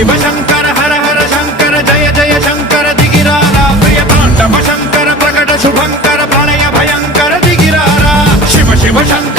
शिव शंकर हर हर शंकर जय जय शंकर दिगिरारा प्रिय तांडव शंकर प्रकट शुभंकर प्रणय भयंकर दिगिरारा शिव शिव शंकर